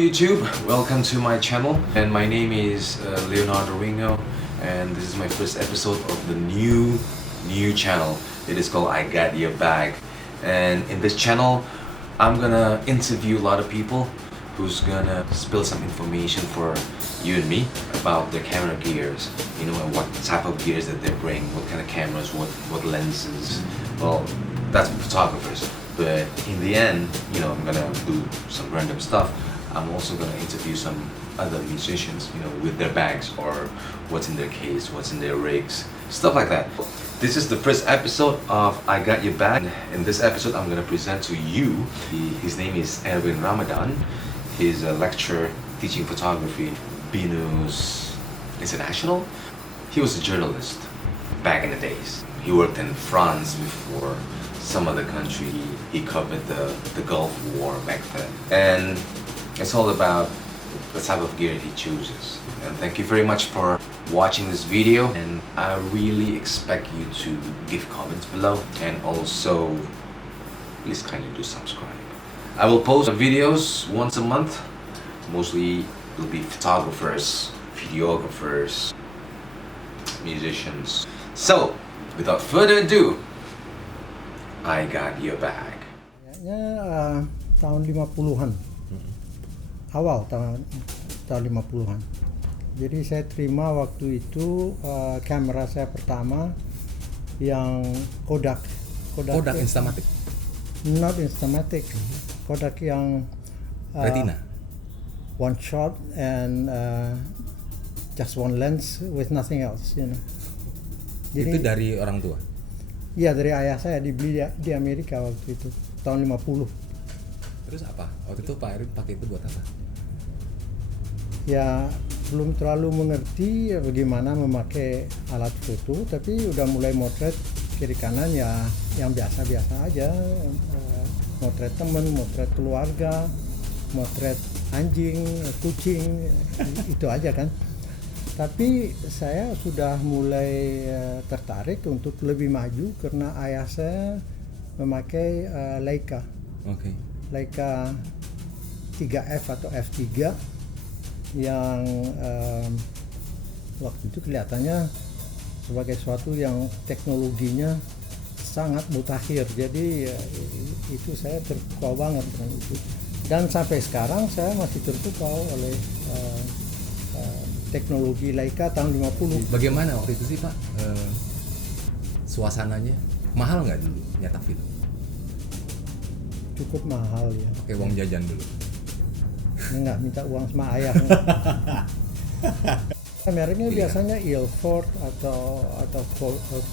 YouTube, welcome to my channel, and my name is Leonardo Ringo, and this is my first episode of the new channel. It is called I Got Your Bag, and in this channel I'm gonna interview a lot of people who's gonna spill some information for you and me about the camera gears, you know, and what type of gears that they bring, what kind of cameras, what lenses. Well, that's for photographers, but in the end, you know, I'm gonna do some random stuff. I'm also gonna interview some other musicians, you know, with their bags or what's in their case, what's in their rigs, stuff like that. This is the first episode of I Got Your Bag. In this episode, I'm gonna present to you. His name is Erwin Ramadan. He's a lecturer teaching photography, BNews International. He was a journalist back in the days. He worked in France before, some other country. He covered the Gulf War back then. And it's all about the type of gear he chooses. And thank you very much for watching this video. And I really expect you to give comments below. And also, please kindly do subscribe. I will post videos once a month. Mostly will be photographers, videographers, musicians. So, without further ado, I Got Your Bag. Kayaknya tahun 50-an. Awal tahun 50-an. Jadi saya terima waktu itu kamera saya pertama yang Kodak Instamatic. Not Instamatic. Kodak yang Retina. one shot and just one lens with nothing else, you know. Itu dari orang tua. Iya, dari ayah saya, dibeli di Amerika waktu itu tahun 50. Terus apa? Waktu itu Pak Erwin pakai itu buat apa? Ya belum terlalu mengerti bagaimana memakai alat foto, tapi udah mulai motret kiri kanan ya yang biasa-biasa aja, motret temen, motret keluarga, motret anjing, kucing, itu aja kan. Tapi saya sudah mulai tertarik untuk lebih maju karena ayah saya memakai Leica. Oke. Leica 3F atau F3 yang waktu itu kelihatannya sebagai suatu yang teknologinya sangat mutakhir. Jadi itu saya terpukau banget dengan itu. Dan sampai sekarang saya masih terpukau oleh teknologi Leica tahun 50. Bagaimana waktu itu sih Pak? Suasananya mahal nggak dulu nyetak film? Cukup mahal ya. Pakai uang jajan dulu. Nggak minta uang sama ayah. Mereknya biasanya Ilford atau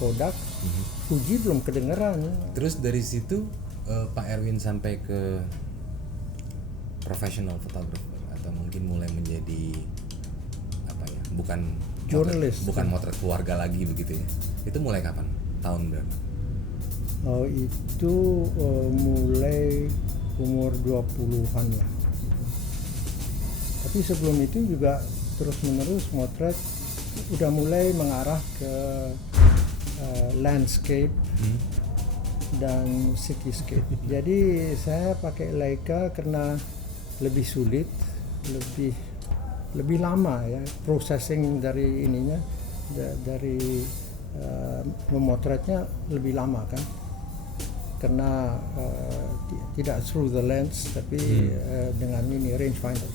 Kodak. Fuji belum kedengeran. Terus dari situ Pak Erwin sampai ke professional photographer atau mungkin mulai menjadi apa ya? Bukan jurnalis. Bukan motret keluarga lagi begitu ya. Itu mulai kapan? Tahun berapa? Oh, itu mulai umur 20-an lah. Tapi sebelum itu juga terus-menerus motret, udah mulai mengarah ke landscape dan cityscape. Jadi saya pakai Leica karena lebih sulit, lebih lama ya processing dari ininya, dari memotretnya lebih lama kan. Karena tidak through the lens tapi dengan ini rangefinder.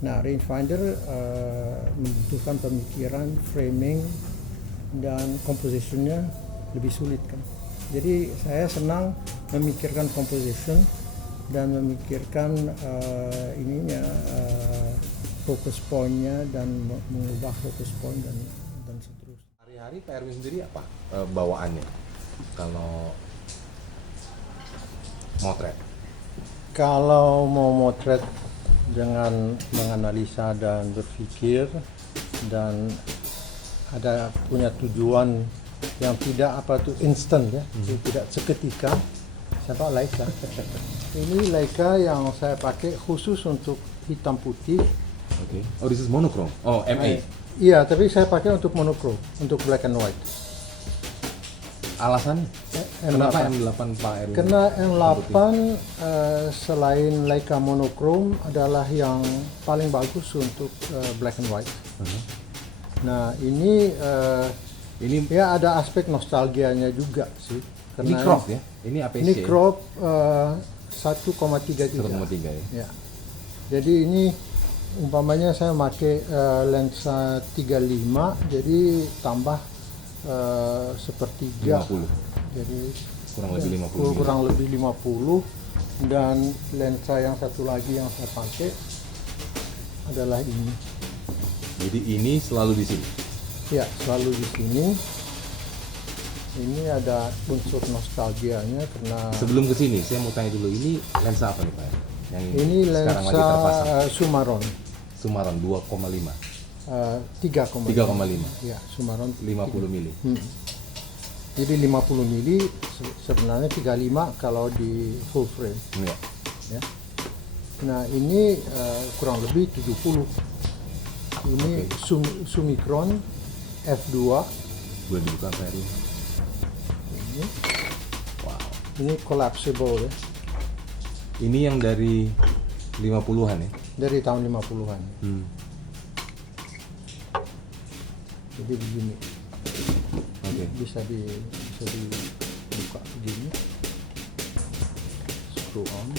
Nah, rangefinder membutuhkan pemikiran, framing dan compositionnya lebih sulit kan. Jadi saya senang memikirkan composition dan memikirkan focus point-nya dan mengubah focus point dan seterusnya. Hari-hari Pak Erwin sendiri apa bawaannya kalau motret? Kalau mau motret dengan menganalisa dan berpikir dan ada punya tujuan yang tidak instan ya, tidak seketika, saya pakai Leica. Ini Leica yang saya pakai khusus untuk hitam putih. Oke. Oh, this is monochrome. Oh, MA. Iya, tapi saya pakai untuk monochrome, untuk black and white. Alasannya? Kenapa M8 Pak Erwin? Karena M8 selain Leica monokrom adalah yang paling bagus untuk black and white. Nah ini ya ada aspek nostalgianya juga sih. Ini crop ya? Ini APC. Ini crop 1,33. 1,3 ya. Ya. Jadi ini umpamanya saya pakai lensa 35, jadi tambah sepertiga. 50. Jadi Kurang lebih 50. kurang lebih 50, dan lensa yang satu lagi yang saya pakai adalah ini. Jadi ini selalu di sini. Ya, selalu di sini. Ini ada unsur nostalgianya karena Sebelum ke sini, saya mau tanya dulu, ini lensa apa nih Pak? Yang ini sekarang lagi lensa terpasang. Sumaron Sumaron 2,5. 3,5. 3,5. Ya, Sumaron 50 mili. Jadi 50 mili sebenarnya 35 kalau di full frame. Iya. Ya. Nah ini kurang lebih 70. Ini Summicron F2. Boleh dibuka Pak Erwin? Ini, Wow. ini collapsible ya, Ini yang dari 50-an ya? dari tahun 50-an. Jadi begini, Oke. bisa dibuka begini, screw on.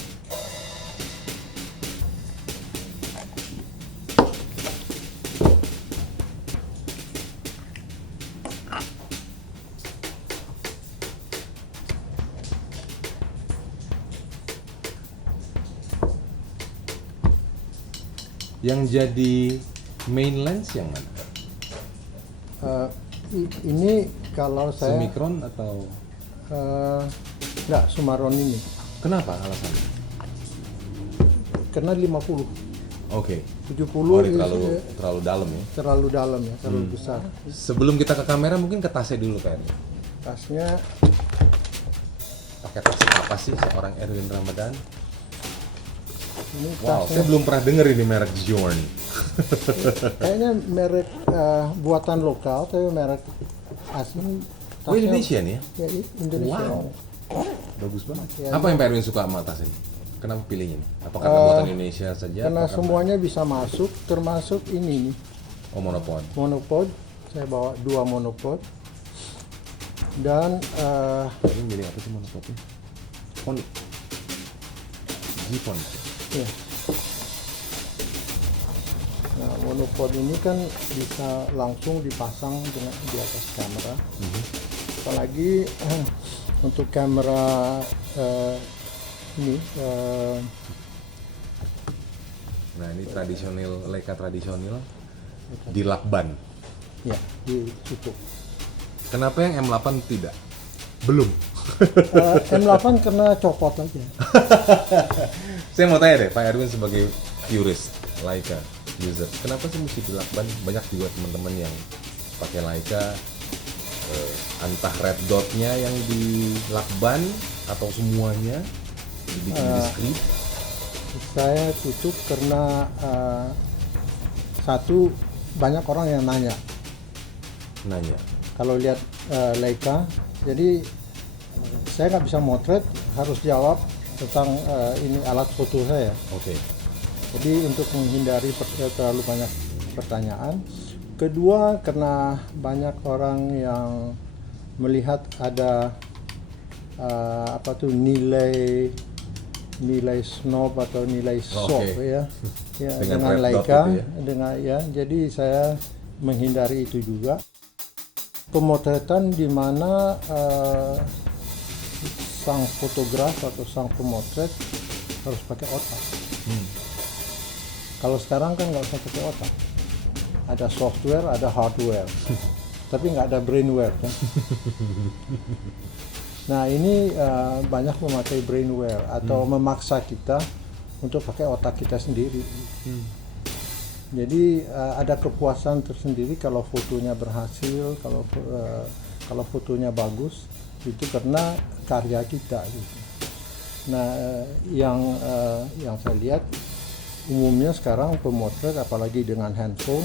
Yang jadi main lens yang mana? Ini kalau saya Summicron atau? enggak, Sumaron ini Kenapa alasannya? karena 50, Oke. 70 Oh, ini is- terlalu dalam ya. terlalu dalam ya, terlalu besar. Sebelum kita ke kamera mungkin ke tasnya dulu Pak Erwin. Tasnya Pakai tas apa sih seorang Erwin Ramadan? ini Wow, tasnya saya belum pernah dengar ini merek Journ. kayaknya merek buatan lokal, tapi merek asing. Oh, Indonesian ya? Ya, Indonesia. Wow. Bagus banget. Ya, Apa yang Pak Erwin suka sama tas ini? Kenapa pilih ini? Apa karena buatan Indonesia saja? Karena Apa karena- semuanya bisa masuk, termasuk ini nih, Oh, monopod. monopod. Saya bawa 2 monopod. Dan Ini jadi apa sih monopodnya? Phonic. G-Phonic. ya. Nah, monopod ini kan bisa langsung dipasang dengan di atas kamera. Apalagi untuk kamera ini Nah, ini tradisional, Leica tradisional di lakban. ya ditutup. Kenapa yang M8 tidak? Belum. M8 karena copot aja. Saya mau tanya deh, Pak Erwin sebagai purist Leica user, kenapa sih mesti di lakban? Banyak juga teman-teman yang pakai Leica, entah red dotnya yang di lakban atau semuanya dibikin diskret. Saya tutup karena satu, banyak orang yang nanya Nanya. kalau lihat Leica. Jadi saya nggak bisa motret, harus jawab tentang ini alat foto saya. Oke. Jadi untuk menghindari terlalu banyak pertanyaan. Kedua, karena banyak orang yang melihat ada apa tuh nilai snob atau nilai soft Oke. ya, ya Dengan dengan red dot Leica, itu ya? dengan ya. Jadi saya menghindari itu juga. Pemotretan di mana sang fotograf atau sang pemotret harus pakai otak. Kalau sekarang kan nggak usah pakai otak, ada software, ada hardware, tapi nggak ada brainware kan. Nah ini banyak memakai brainware atau memaksa kita untuk pakai otak kita sendiri. Jadi ada kepuasan tersendiri kalau fotonya berhasil, kalau fotonya bagus, itu karena karya kita. Gitu. Nah yang saya lihat umumnya sekarang pemotret, apalagi dengan handphone,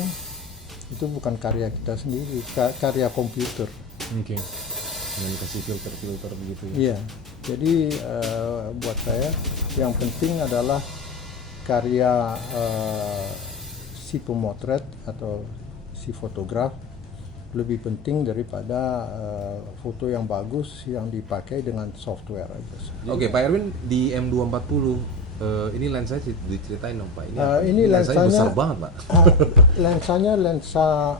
itu bukan karya kita sendiri, karya komputer. Oke. Dengan dikasih filter begitu ya. Iya, jadi buat saya yang penting adalah karya si pemotret atau si fotograf lebih penting daripada foto yang bagus yang dipakai dengan software aja. Oke, Pak Erwin di M240 ini lensanya diceritain dong Pak. Ini lensanya besar banget Pak. Lensanya lensa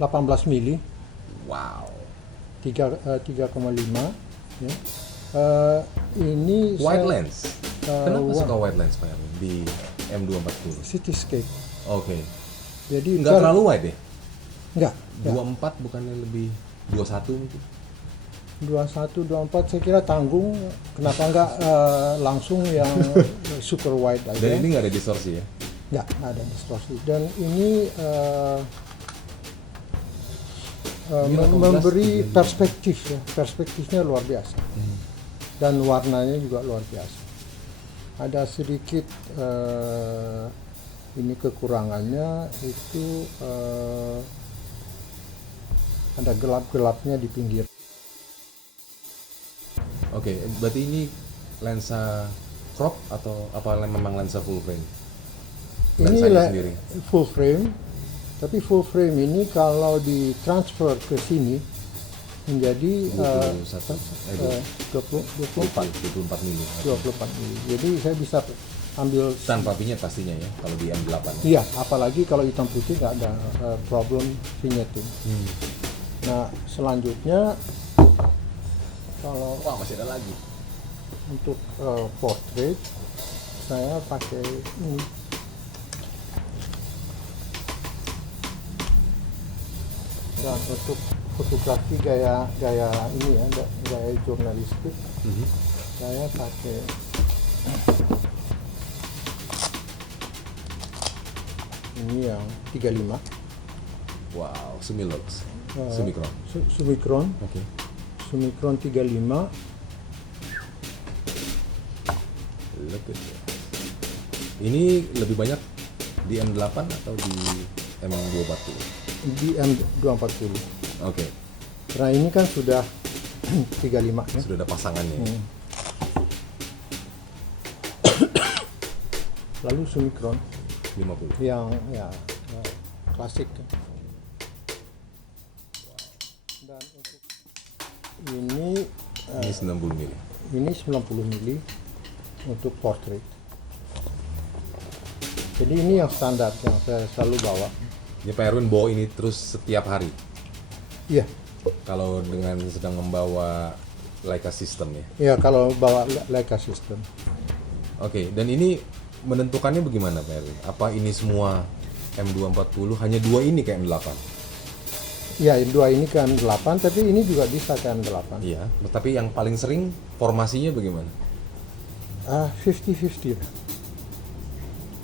18 mili, Wow. 3,5 ya. Ini Wide saya- lens. Kenapa suka wide lens Pak Erwin di M240? Cityscape. Oke. Jadi Nggak terlalu wide ya? enggak. 24 bukannya lebih 21 mungkin? 21, 24 saya kira tanggung. Kenapa enggak langsung yang super wide aja? Dan ini nggak ada distorsi ya? Enggak ada distorsi. Dan ini Ini 18, memberi 35. perspektif ya. Perspektifnya luar biasa. Dan warnanya juga luar biasa. Ada sedikit ini kekurangannya itu ada gelap-gelapnya di pinggir. Oke, berarti ini lensa crop atau apa memang lensa full frame? Ini Lensanya sendiri. full frame, tapi full frame ini kalau ditransfer ke sini menjadi 24 mili. 24 mili. Jadi saya bisa ambil Tanpa vignette pastinya ya, kalau di M8. iya, apalagi kalau hitam putih nggak ada problem vignetting. Nah, selanjutnya kalau Wah, masih ada lagi. untuk portrait saya pakai ini. Dan untuk fotografi gaya ini ya, gaya jurnalistik, saya pakai ini yang 35 Wow, Sumilux. Sumikron. Summicron. Oke. Summicron 35. Look at that. Ini lebih banyak di M8 atau di M240? Di M240. Oke, Karena ini kan sudah 35 ya. sudah ada pasangannya. ya? Lalu Summicron 50. yang ya klasik. Dan untuk ini Ini 90 mili. ini 90 mili untuk portrait. Jadi ini yang standar yang saya selalu bawa. Ya Pak Erwin bawa ini terus setiap hari. Iya. Kalau dengan sedang membawa Leica System ya. Ya kalau bawa Leica System. Oke, dan ini menentukannya bagaimana Pak Erwin? Apa ini semua M240 hanya dua ini kayak M8? Ya, dua ini kan 8, tapi ini juga bisa kan 8. Iya, tapi yang paling sering formasinya bagaimana? 50-50.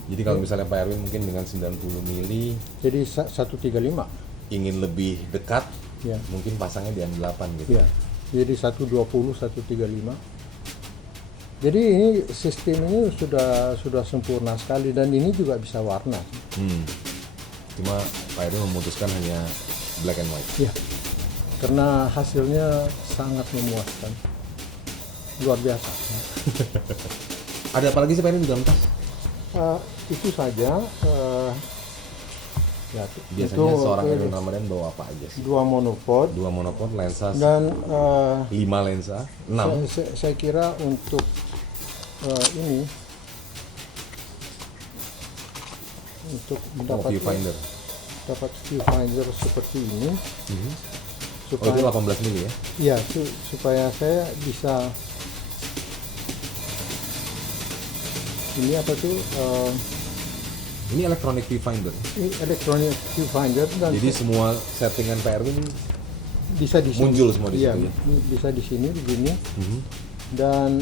Jadi kalau misalnya Pak Erwin mungkin dengan 90 mili Jadi 135. ingin lebih dekat, Ya. mungkin pasangnya di M8 gitu. Ya. Jadi 120, 135. Jadi ini sistem ini sudah sempurna sekali dan ini juga bisa warna. Cuma Pak Erwin memutuskan hanya black and white. Ya. Karena hasilnya sangat memuaskan. Luar biasa. Ada apa lagi sih Pak Erwin di dalam tas? Itu saja. Ya, Biasanya itu, seorang Erwin Ramadan bawa apa aja sih? dua monopod 2 monopod, lensa, dan 5 lensa, 6. saya kira untuk ini untuk Viewfinder. dapat viewfinder seperti ini Oh itu 18 mili ya? ya supaya saya bisa ini apa tuh Ini electronic viewfinder. ini electronic viewfinder dan Jadi semua settingan Pak Erwin bisa di sini. muncul semua di Iya, situ ya? bisa di sini begini dan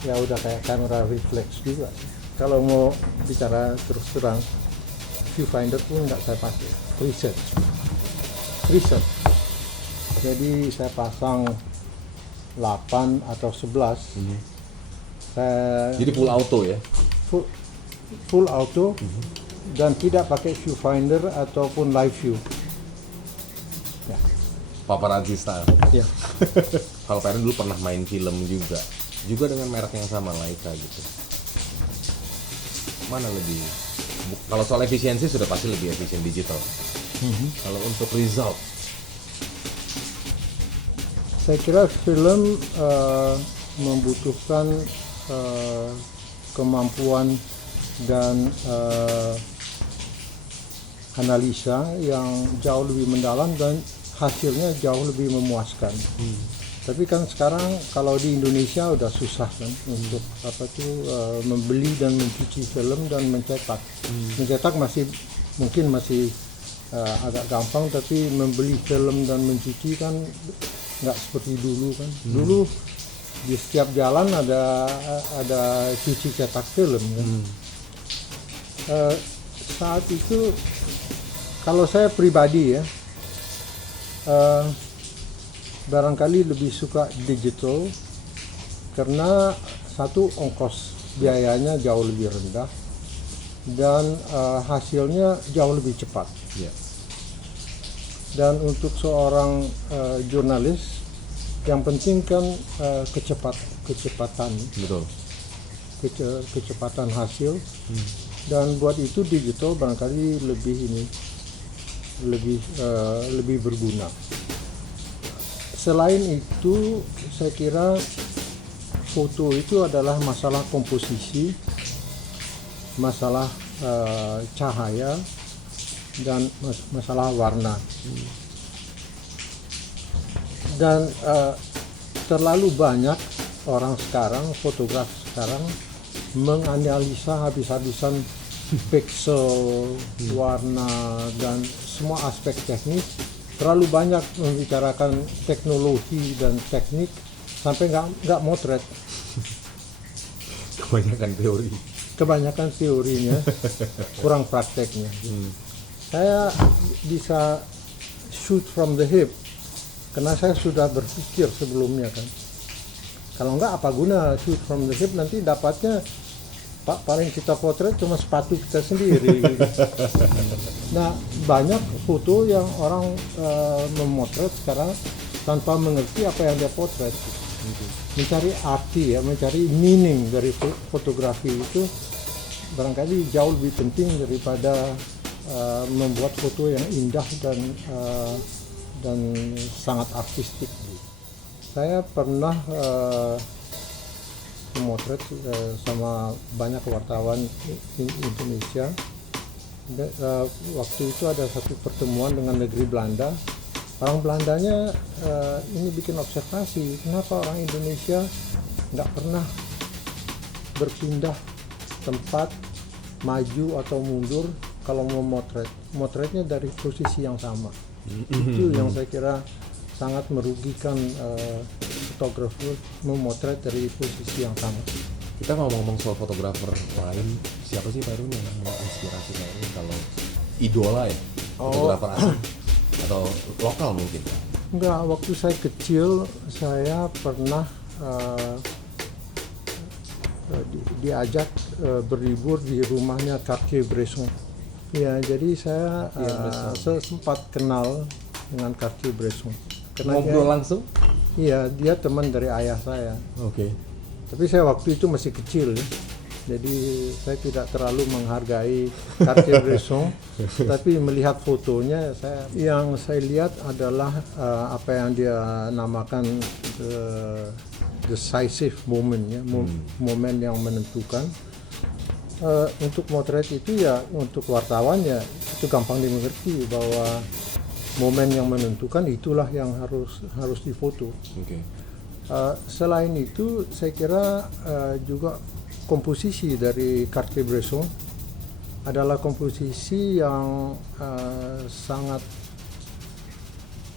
ya udah kayak kamera reflex juga sih. Kalau mau bicara terus terang viewfinder pun nggak saya pakai preset. Jadi saya pasang 8 atau 11 saya Jadi full auto ya? full auto dan tidak pakai viewfinder ataupun live view ya. paparazzi style. Ya. Kalau Pak Erwin dulu pernah main film juga dengan merek yang sama Leica gitu. Mana lebih? Kalau soal efisiensi sudah pasti lebih efisien digital. Kalau untuk result, Saya kira film membutuhkan kemampuan dan analisa yang jauh lebih mendalam dan hasilnya jauh lebih memuaskan. Tapi kan sekarang kalau di Indonesia udah susah kan untuk membeli dan mencuci film dan mencetak. Mencetak mungkin masih agak gampang, tapi membeli film dan mencuci kan nggak seperti dulu kan. Dulu di setiap jalan ada cuci cetak film kan. Saat itu kalau saya pribadi ya barangkali lebih suka digital karena satu, ongkos biayanya jauh lebih rendah dan hasilnya jauh lebih cepat. ya. Dan untuk seorang jurnalis yang penting kan kecepatan Betul. kecepatan hasil. Dan buat itu digital barangkali lebih berguna. Selain itu, saya kira foto itu adalah masalah komposisi, masalah cahaya, dan masalah warna. Dan terlalu banyak orang sekarang, fotograf sekarang, menganalisa habis-habisan pixel, warna, dan semua aspek teknis. Terlalu banyak membicarakan teknologi dan teknik sampai nggak motret. Kebanyakan teorinya, kurang prakteknya. Saya bisa shoot from the hip karena saya sudah berpikir sebelumnya kan. Kalau nggak, apa guna shoot from the hip, nanti dapatnya paling kita potret cuma sepatu kita sendiri. Nah, banyak foto yang orang memotret sekarang tanpa mengerti apa yang dia potret. Mencari arti ya, mencari meaning dari fotografi itu barangkali jauh lebih penting daripada membuat foto yang indah dan sangat artistik. Saya pernah memotret sama banyak wartawan Indonesia. Waktu itu ada satu pertemuan dengan negeri Belanda. Orang Belandanya ini bikin observasi, kenapa orang Indonesia nggak pernah berpindah tempat, maju atau mundur kalau mau motretnya dari posisi yang sama. Itu yang saya kira sangat merugikan fotografer, memotret dari posisi yang sama. Kita ngomong soal fotografer lain, siapa sih Pak Erwin yang menginspirasi Pak Erwin kalau idola ya? Fotografer asing atau lokal mungkin? Enggak, waktu saya kecil saya pernah diajak berlibur di rumahnya Cartier-Bresson. Ya, jadi saya sempat kenal dengan Cartier-Bresson. Ngobrol langsung? Iya, dia teman dari ayah saya. Oke. Tapi saya waktu itu masih kecil ya. Jadi saya tidak terlalu menghargai Cartier-Bresson. Tapi melihat fotonya, yang saya lihat adalah apa yang dia namakan decisive moment ya, momen yang menentukan. Untuk motret itu ya, untuk wartawan ya itu gampang dimengerti bahwa momen yang menentukan itulah yang harus difoto. Okay. Selain itu, saya kira juga komposisi dari Cartier-Bresson adalah komposisi yang sangat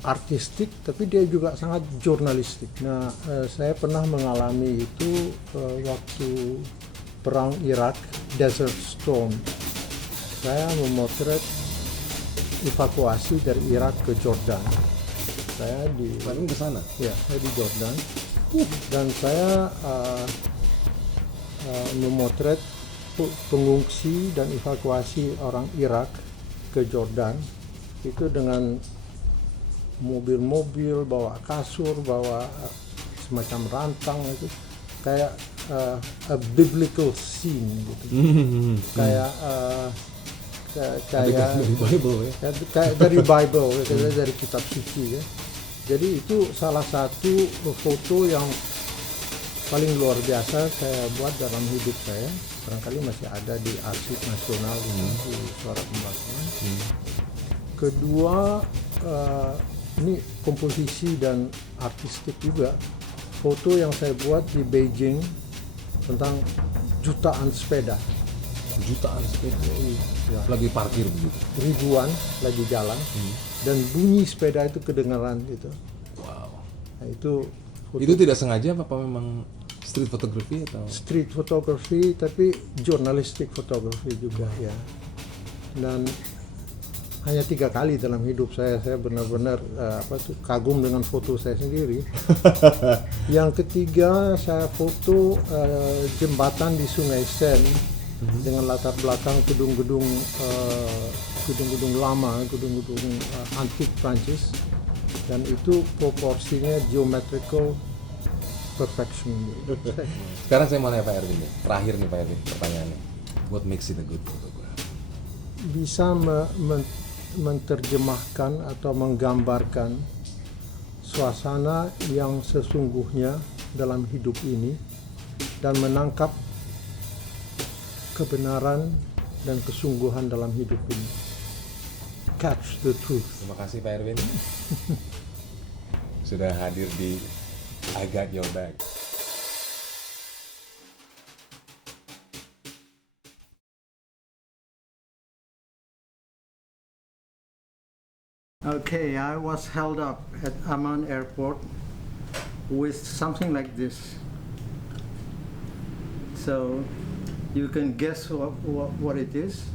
artistik, tapi dia juga sangat jurnalistik. Nah, saya pernah mengalami itu waktu perang Irak, Desert Storm. Saya memotret evakuasi dari Irak ke Jordan. Saya di sana. Ya, saya di Jordan. Dan saya memotret pengungsi dan evakuasi orang Irak ke Jordan itu dengan mobil-mobil, bawa kasur, bawa semacam rantang itu, kayak a biblical scene gitu. Kayak kayak dari Bible ya. kayak dari Bible, dari kitab suci ya. Jadi itu salah satu foto yang paling luar biasa saya buat dalam hidup saya. Barangkali masih ada di Arsip Nasional ini, di Suara Pembakaran. Kedua, ini komposisi dan artistik juga. Foto yang saya buat di Beijing tentang jutaan sepeda. Jutaan sepeda Ya, lagi parkir begitu. ribuan lagi jalan dan bunyi sepeda itu kedengaran gitu. Wow. Nah, itu foto Itu tidak sengaja apa memang street photography atau? street photography tapi journalistic photography juga ya. Dan hanya 3 kali dalam hidup saya benar-benar kagum dengan foto saya sendiri. Yang ketiga saya foto jembatan di Sungai Sen dengan latar belakang gedung-gedung lama, gedung-gedung antik Prancis, dan itu proporsinya geometrical perfection. Sekarang saya mau nanya Pak Erwin nih. Terakhir nih Pak Erwin, pertanyaannya. What makes it a good photograph? Bisa menerjemahkan atau menggambarkan suasana yang sesungguhnya dalam hidup ini dan menangkap kebenaran dan kesungguhan dalam hidup ini. Catch the truth. Terima kasih Pak Erwin sudah hadir di I Got Your Back. Okay, I was held up at Amman Airport with something like this. So you can guess what it is.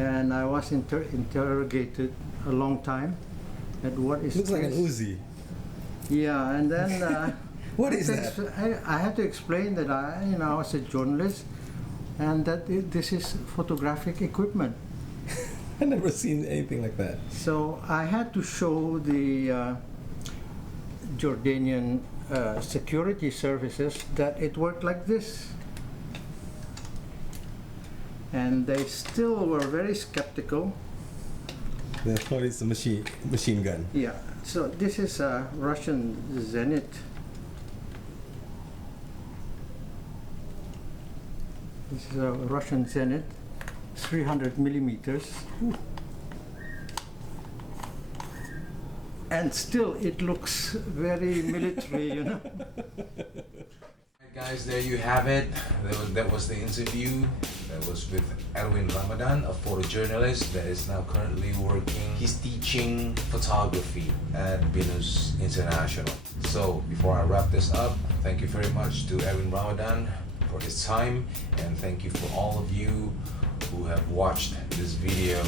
And I was interrogated a long time at what is Looks like an this? Uzi. Yeah, and then What is that? I had to explain that I was a journalist and that this is photographic equipment. I never seen anything like that. So I had to show the Jordanian security services that it worked like this. And they still were very skeptical. What is a machine gun? Yeah, so this is a Russian Zenit. This is a Russian Zenit, 300 millimeters. And still it looks very military, you know. Guys, there you have it. That was the interview. That was with Erwin Ramadan, a photojournalist that is now currently working. He's teaching photography at Binus International. So before I wrap this up, thank you very much to Erwin Ramadan for his time, and thank you for all of you who have watched this video.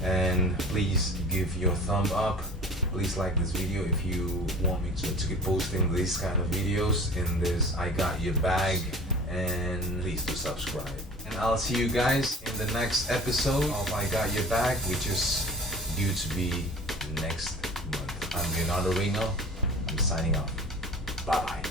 And please give your thumb up. Please like this video if you want me to keep posting these kind of videos in this I Got Your Bag, and please do subscribe. And I'll see you guys in the next episode of I Got Your Bag, which is due to be next month. I'm Leonardo Reno. I'm signing off. Bye bye.